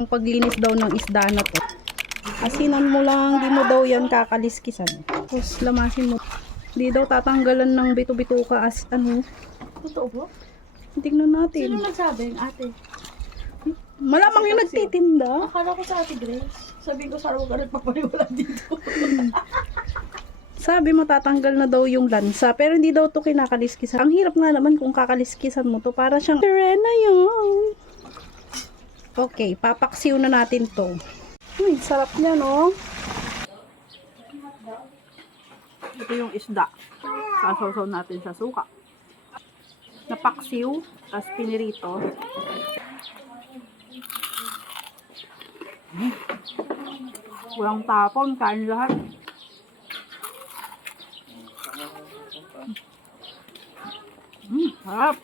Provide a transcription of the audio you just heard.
Ang paglinis daw ng isda na to. Asinan mo lang, di mo daw yan kakaliskisan. Tapos lamasin mo. Di daw tatanggalan ng bito-bito ka as ano. Totoo po? Tingnan natin. Sino nagsabi? Ate. Malamang yung nagtitinda. Akala ko sa Ate Grace. Sabi ko sa araw ka nagpapaniwala dito. Sabi matatanggal na daw yung lansa, pero hindi daw to kinakaliskisan. Ang hirap nga naman kung kakaliskisan mo to, para siyang Serena yun. Okay, papaksiw na natin to. Uy, sarap niya, no? Ito yung isda. Sasawsaw natin sa suka. Napaksiw, tapos pinirito. Walang tapon, kain lahat. Sarap.